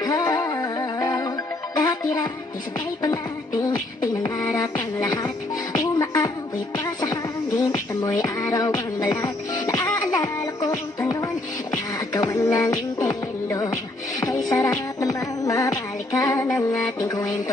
Oh, dati-dati sabay pa nating pinangarap ang lahat. Umaawi pa sa hangin at amoy araw ang balat. Naaalala ko pa noon, nag-aagawan ng Nintendo. Ay sarap namang mabalikan ang ating kwento.